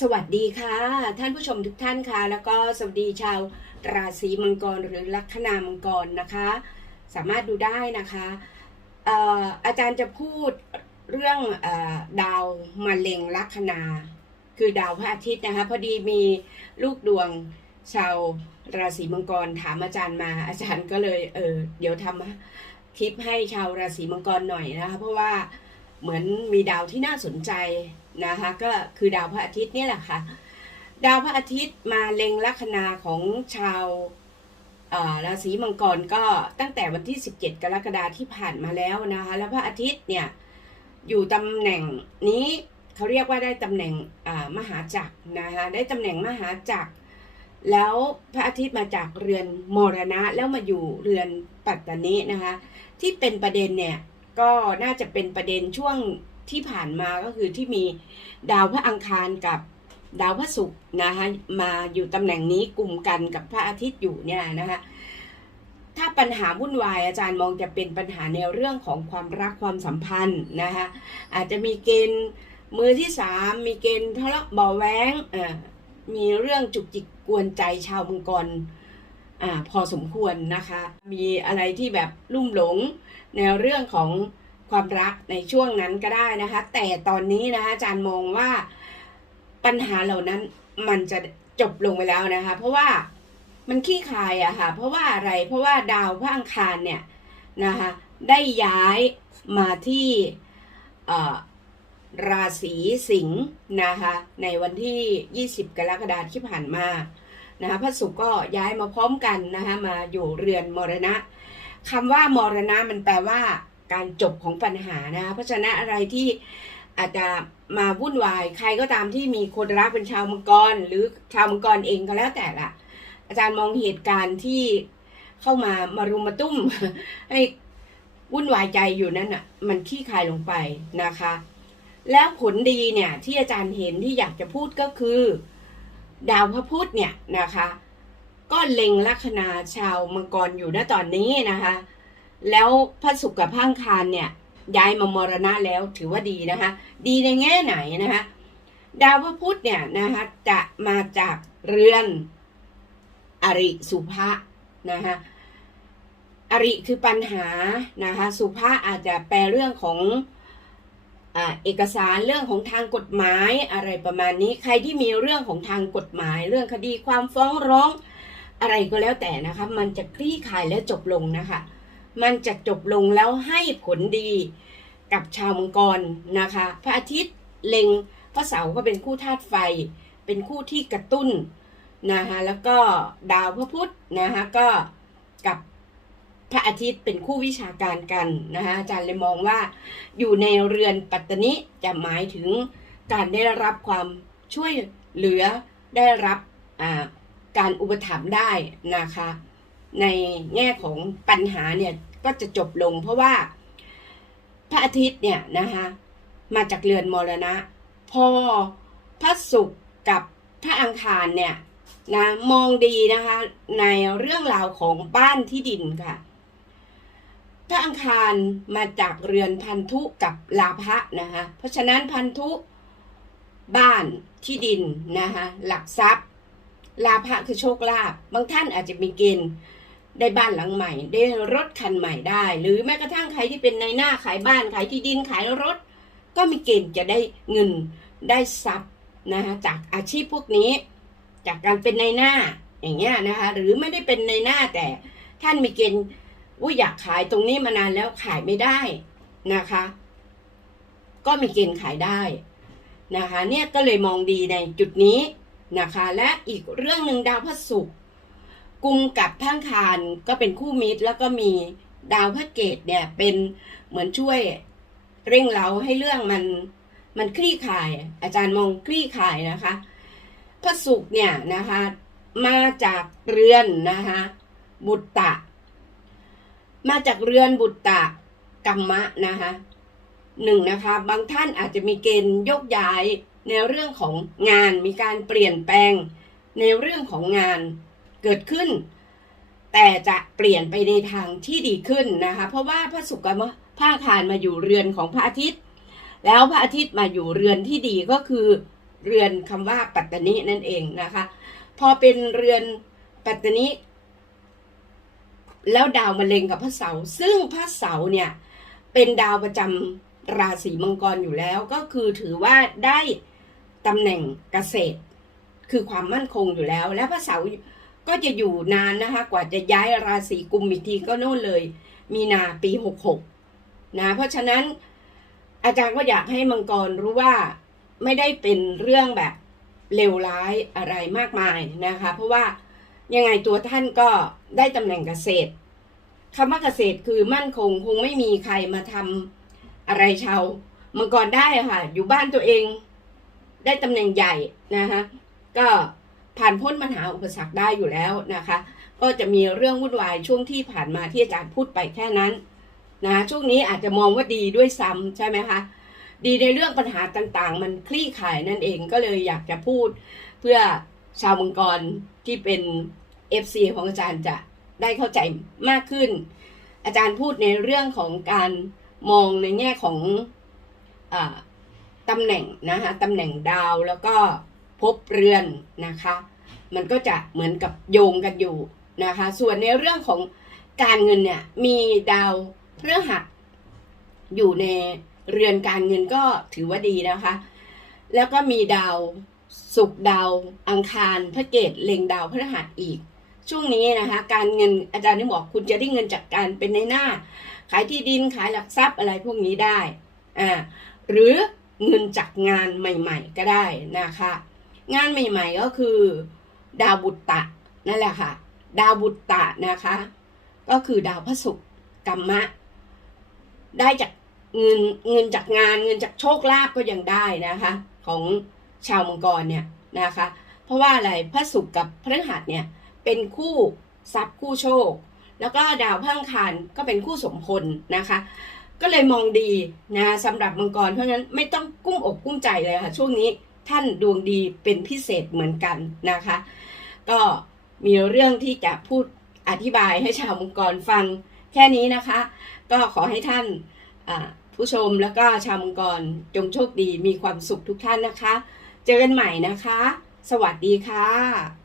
สวัสดีค่ะ ท่านผู้ชมทุกท่านค่ะ แล้วก็สวัสดีชาวราศีมังกรหรือลัคนามังกรนะคะ สามารถดูได้นะคะอออาจารย์จะพูดเรื่องออดาวมะเร็งลัคนา คือดาวพระอาทิตย์นะคะ พอดีมีลูกดวงชาวราศีมังกรถามอาจารย์มา อาจารย์ก็เลยเออเดี๋ยวทำคลิปให้ชาวราศีมังกรหน่อยนะคะ เพราะว่าเหมือนมีดาวที่น่าสนใจ นะคะก็คือดาวพระอาทิตย์นี่แหละค่ะ ดาวพระอาทิตย์มาเล็งลัคนาของชาวราศีมังกรก็ตั้งแต่วันที่ 17 กรกฎาคมที่ผ่านมาแล้วนะคะ แล้วพระอาทิตย์เนี่ยอยู่ตำแหน่งนี้เขาเรียกว่าได้ตำแหน่งมหาจักรนะคะได้ตำแหน่งมหาจักร แล้วพระอาทิตย์มาจากเรือนมรณะแล้วมาอยู่เรือนปัตตานีนะคะที่เป็นประเด็นเนี่ยก็น่าจะเป็นประเด็นช่วง ที่ผ่านมาก็คือที่มีดาวพระอังคารกับดาวพระศุกร์นะคะมาอยู่ตำแหน่งนี้กลุ่มกันกับพระอาทิตย์อยู่เนี่ยนะคะถ้าปัญหาวุ่นวายอาจารย์มองจะเป็นปัญหาในเรื่องของความรักความสัมพันธ์นะคะอาจจะมีเกณฑ์มือที่สามมีเกณฑ์ทะเลาะเบาแว้งอ่ามีเรื่องจุกจิกกวนใจชาวมังกรอ่าพอสมควรนะคะ มีอะไรที่แบบลุ่มหลงในเรื่องของ ความรักในช่วงนั้นก็ได้นะคะ แต่ตอนนี้นะคะอาจารย์มองว่าปัญหาเหล่านั้นมันจะจบลงไปแล้วนะคะ เพราะว่ามันขี้คายอะค่ะ เพราะว่าอะไรเพราะว่าดาวพระอังคารเนี่ยนะคะได้ย้ายมาที่ราศีสิงห์นะคะในวันที่ 20 กรกฎาคมที่ผ่านมานะคะพระศุกร์ก็ย้ายมาพร้อมกันนะคะมาอยู่เรือนมรณะคำว่ามรณะมันแปลว่า การจบของปัญหานะคะเพราะฉะนั้นอะไรที่อาจจะมาวุ่นวายใครก็ตามที่มีคนรักเป็นชาวมังกร หรือชาวมังกรเองก็แล้วแต่ละอาจารย์มองเหตุการณ์ที่เข้ามามารุมมาตุ้มให้วุ่นวายใจอยู่นั่นอะ มันขี้คายลงไปนะคะ แล้วผลดีเนี่ย ที่อาจารย์เห็นที่อยากจะพูดก็คือ ดาวพระพุธเนี่ยนะคะ ก็เล็งลัคนาชาวมังกรอยู่ณตอนนี้นะคะ แล้วพระศุกร์กับพระอังคารเนี่ยย้ายมามรณะแล้วถือว่าดีนะคะ ดีในแง่ไหนนะคะ ดาวพระพุธเนี่ยนะคะจะมาจากเรือนอริสุภะนะคะอริคือปัญหานะคะสุภะอาจจะแปลเรื่องของอเอกสารเรื่องของทางกฎหมายอะไรประมาณนี้ ใครที่มีเรื่องของทางกฎหมาย เรื่องคดีความฟ้องร้องอะไรก็แล้วแต่นะคะ มันจะคลี่คลายและจบลงนะคะ มันจะจบลงแล้วให้ผลดีกับชาวมังกรนะคะ พระอาทิตย์เล็งพระเสาร์ก็เป็นคู่ธาตุไฟ เป็นคู่ที่กระตุ้นนะคะแล้วก็ดาวพระพุธนะคะก็กับพระอาทิตย์เป็นคู่วิชาการกันนะคะอาจารย์เลยมองว่าอยู่ในเรือนปัตตนิจะหมายถึงการได้รับความช่วยเหลือได้รับการอุปถัมภ์ได้นะคะ ในแง่ของปัญหาเนี่ยก็จะจบลง เพราะว่าพระอาทิตย์เนี่ยนะคะมาจากเรือนมรณะ พอพระศุกร์กับพระอังคารเนี่ยนะมองดีนะคะในเรื่องราวของบ้านที่ดินค่ะพระอังคารมาจากเรือนพันธุกับลาภะนะคะเพราะฉะนั้นพันธุบ้านที่ดินนะคะหลักทรัพย์ ลาภะคือโชคลาภบางท่านอาจจะมีเกณฑ์ ได้บ้านหลังใหม่ ได้รถคันใหม่ได้ หรือแม้กระทั่งใครที่เป็นในหน้าขายบ้านขายที่ดินขายรถ ก็มีเกณฑ์จะได้เงินได้ทรัพย์นะคะจากอาชีพพวกนี้ จากการเป็นในหน้าอย่างเงี้ยนะคะหรือไม่ได้เป็นในหน้าแต่ท่านมีเกณฑ์ว่าอยากขายตรงนี้มานานแล้วขายไม่ได้นะคะ ก็มีเกณฑ์ขายได้นะคะ เนี่ยก็เลยมองดีในจุดนี้นะคะ และอีกเรื่องหนึ่งดาวพระศุกร์ กุมกับพังคารก็เป็นคู่มิตร แล้วก็มีดาวพระเกตเนี่ยเป็นเหมือนช่วยเร่งเร้าให้เรื่องมันมันคลี่คลาย อาจารย์มองคลี่คลายนะคะพระศุกร์เนี่ยนะคะมาจากเรือนนะคะบุตตะ มาจากเรือนบุตตะกรรมะนะคะหนึ่งนะคะ บางท่านอาจจะมีเกณฑ์ยกย้ายในเรื่องของงานมีการเปลี่ยนแปลงในเรื่องของงาน เกิดขึ้น แต่จะเปลี่ยนไปในทางที่ดีขึ้นนะคะ เพราะว่าพระศุกร์กับพระอังคารมาอยู่เรือนของพระอาทิตย์ แล้วพระอาทิตย์มาอยู่เรือนที่ดีก็คือเรือนคำว่าปัตตนินั่นเองนะคะ พอเป็นเรือนปัตตนิแล้วดาวมะเร็งกับพระเสาร์ซึ่งพระเสาร์เนี่ยเป็นดาวประจำราศีมังกรอยู่แล้วก็คือถือว่าได้ตำแหน่งเกษตร คือความมั่นคงอยู่แล้ว และพระเสาร์ ก็จะอยู่นานนะคะ กว่าจะย้ายราศีกุมอีกทีก็โน่นเลย มีนาปีหกหกนะเพราะฉะนั้นอาจารย์ก็อยากให้มังกรรู้ว่าไม่ได้เป็นเรื่องแบบเลวร้ายอะไรมากมายนะคะ เพราะว่ายังไงตัวท่านก็ได้ตำแหน่งเกษตรคำว่าเกษตรคือมั่นคงคงไม่มีใครมาทำอะไรชาวมังกรได้ค่ะ อยู่บ้านตัวเอง ได้ตำแหน่งใหญ่นะคะก็ ผ่านพ้นปัญหาอุปสรรคได้อยู่แล้วนะคะ ก็จะมีเรื่องวุ่นวายช่วงที่ผ่านมาที่อาจารย์พูดไปแค่นั้นนะช่วงนี้อาจจะมองว่าดีด้วยซ้ำใช่ไหมคะดีในเรื่องปัญหาต่างๆ มันคลี่คลายนั่นเองก็เลยอยากจะพูดเพื่อชาวมังกรที่เป็น FC ของอาจารย์จะได้เข้าใจมากขึ้น อาจารย์พูดในเรื่องของการมองในแง่ของอตำแหน่งนะคะตำแหน่งดาวแล้วก็ พบเรือนนะคะ มันก็จะเหมือนกับโยงกันอยู่นะคะ ส่วนในเรื่องของการเงินเนี่ยมีดาวพฤหัสอยู่ในเรือนการเงินก็ถือว่าดีนะคะ แล้วก็มีดาวศุกร์ดาวอังคารพระเกตเล็งดาวพฤหัสอีก ช่วงนี้นะคะ การเงินอาจารย์ได้บอกคุณจะได้เงินจากการเป็นในหน้า ขายที่ดินขายหลักทรัพย์อะไรพวกนี้ได้อ่าหรือเงินจากงานใหม่ ๆ ก็ได้นะคะ งานใหม่ๆก็คือ ดาวบุตตะนั่นแหละค่ะ ดาวบุตตะนะคะ ก็คือดาวพระศุกร์กรรมะ ได้จากเงินเงินจากงานเงินจากโชคลาภก็ยังได้นะคะ ของชาวมังกรเนี่ยนะคะ เพราะว่าอะไรพระศุกร์กับพฤหัสเนี่ยเป็นคู่ทรัพย์คู่โชค แล้วก็ดาวพังคารก็เป็นคู่สมพลนะคะ ก็เลยมองดีนะสำหรับมังกรเพราะฉะนั้นไม่ต้องกุ้มอกกุ้มใจเลยค่ะ ช่วงนี้ ท่านดวงดีเป็นพิเศษเหมือนกันนะคะ ก็มีเรื่องที่จะพูดอธิบายให้ชาวมังกรฟังแค่นี้นะคะ ก็ขอให้ท่านผู้ชมแล้วก็ชาวมังกรจงโชคดีมีความสุขทุกท่านนะคะ เจอกันใหม่นะคะ สวัสดีค่ะ